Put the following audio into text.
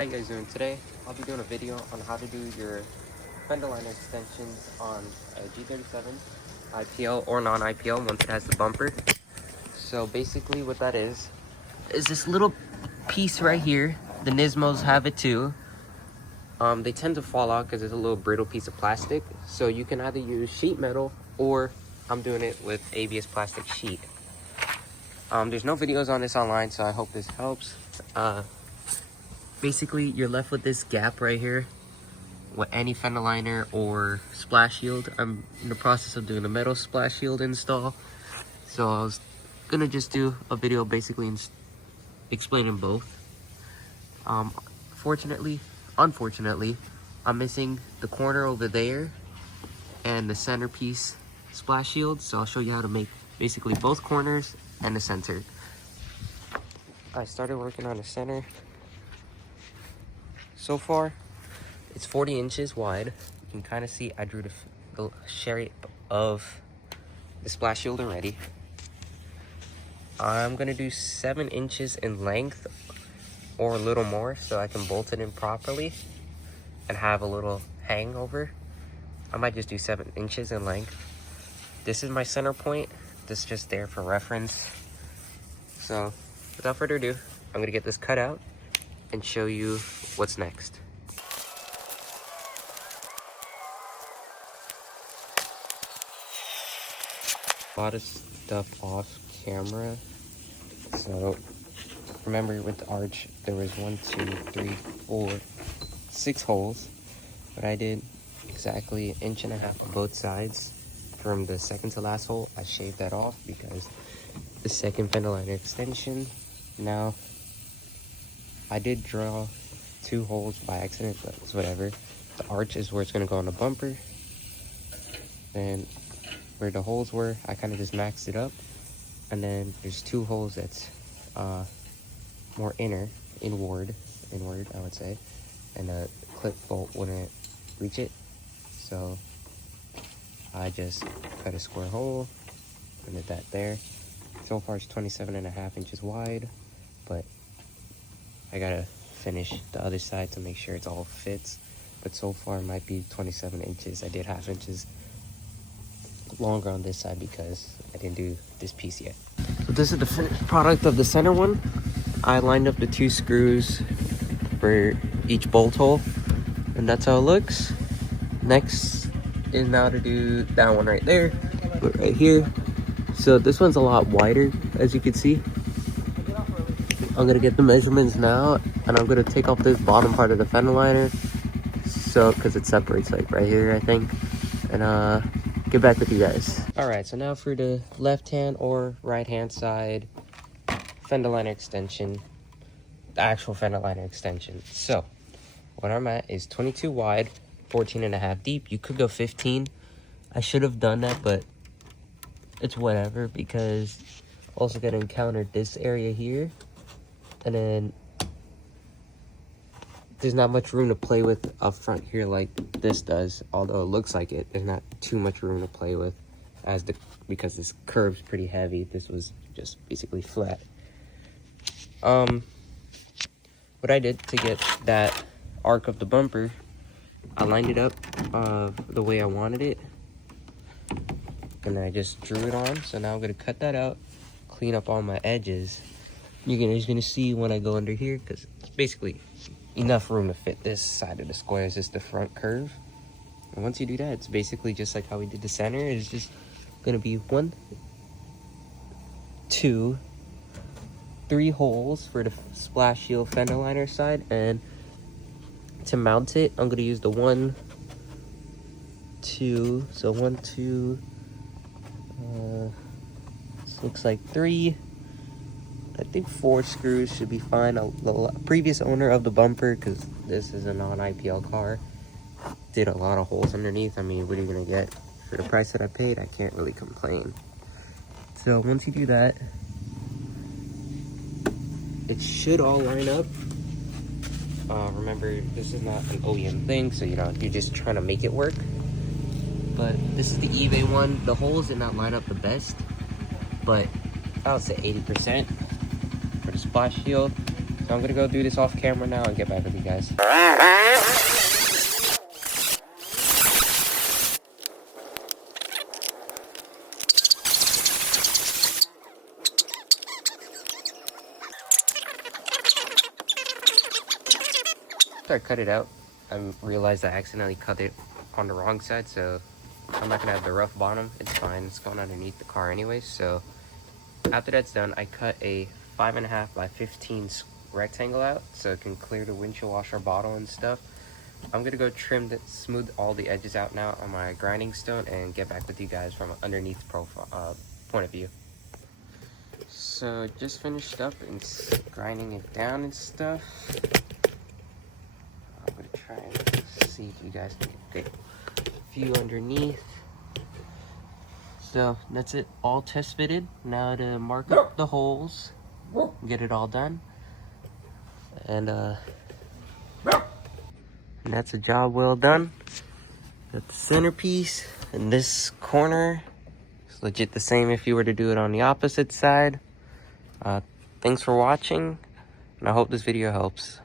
How you guys doing today? I'll be doing a video on how to do your fender liner extensions on a G37 Ipl or non-Ipl once it has the bumper. So basically what that is this little piece right here. The Nismos have it too. They tend to fall out because it's a little brittle piece of plastic. So you can either use sheet metal or I'm doing it with ABS plastic sheet. There's no videos on this online, so I hope this helps. Basically, you're left with this gap right here with any fender liner or splash shield. I'm in the process of doing a metal splash shield install, so I was gonna just do a video basically explaining both. Unfortunately, I'm missing the corner over there and the centerpiece splash shield, so I'll show you how to make basically both corners and the center. I started working on the center. So far, it's 40 inches wide. You can kind of see I drew the shape of the splash shield already. I'm gonna do 7 inches in length or a little more so I can bolt it in properly and have a little hangover. I might just do 7 inches in length. This is my center point. This is just there for reference. So without further ado, I'm gonna get this cut out and show you what's next. A lot of stuff off camera. So remember with the arch, there was 1, 2, 3, 4, 6 holes. But I did exactly 1.5 inches on both sides. From the second to last hole, I shaved that off because the second fender liner extension. Now, I did draw 2 holes by accident, but it's whatever. The arch is where it's gonna go on the bumper. And where the holes were, I kind of just maxed it up. And then there's 2 holes that's more inward, I would say. And a clip bolt wouldn't reach it. So I just cut a square hole and did that there. So far it's 27.5 inches wide, but I gotta finish the other side to make sure it's all fits. But so far it might be 27 inches. I did 1/2 inches longer on this side because I didn't do this piece yet. So this is the finished product of the center one. I lined up the 2 screws for each bolt hole, and that's how it looks. Next is now to do that one right there, but right here. So this one's a lot wider, as you can see. I'm gonna get the measurements now, and I'm gonna take off this bottom part of the fender liner, so because it separates like right here, I think, and get back with you guys. All right, so now for the left hand or right hand side fender liner extension, the actual fender liner extension. So what I'm at is 22 wide, 14.5 deep. You could go 15. I should have done that, but it's whatever because also gonna encounter this area here, and then there's not much room to play with up front here like this does, although it looks like it. There's not too much room to play with because this curve's pretty heavy. This was just basically flat. What I did to get that arc of the bumper, I lined it up the way I wanted it, and then I just drew it on. So now I'm gonna cut that out, clean up all my edges. You're just gonna see when I go under here, because it's basically enough room to fit this side of the square. Is just the front curve, and once you do that, it's basically just like how we did the center. It's just gonna be 1, 2, 3 holes for the splash shield fender liner side, and to mount it, I'm gonna use the 1, 2. So 1, 2. This looks like 3. I think 4 screws should be fine. The previous owner of the bumper, because this is a non-IPL car, did a lot of holes underneath. I mean, what are you gonna get for the price that I paid? I can't really complain. So once you do that, it should all line up. Remember, this is not an OEM thing, so you're just trying to make it work. But this is the eBay one. The holes did not line up the best, but I would say 80% for the splash shield. I'm gonna go do this off camera now and get back with you guys. After I cut it out, I realized I accidentally cut it on the wrong side, so I'm not gonna have the rough bottom. It's fine, it's going underneath the car anyways. So after that's done, I cut a 5.5 by 15 rectangle out so it can clear the windshield washer bottle and stuff. I'm gonna go smooth all the edges out now on my grinding stone and get back with you guys from an underneath profile point of view. So just finished up and grinding it down and stuff. I'm gonna try and see if you guys can get a view underneath. So that's it, all test fitted. Now to mark up the holes, get it all done, and that's a job well done. Got the centerpiece, and this corner is legit the same if you were to do it on the opposite side. Thanks for watching, and I hope this video helps.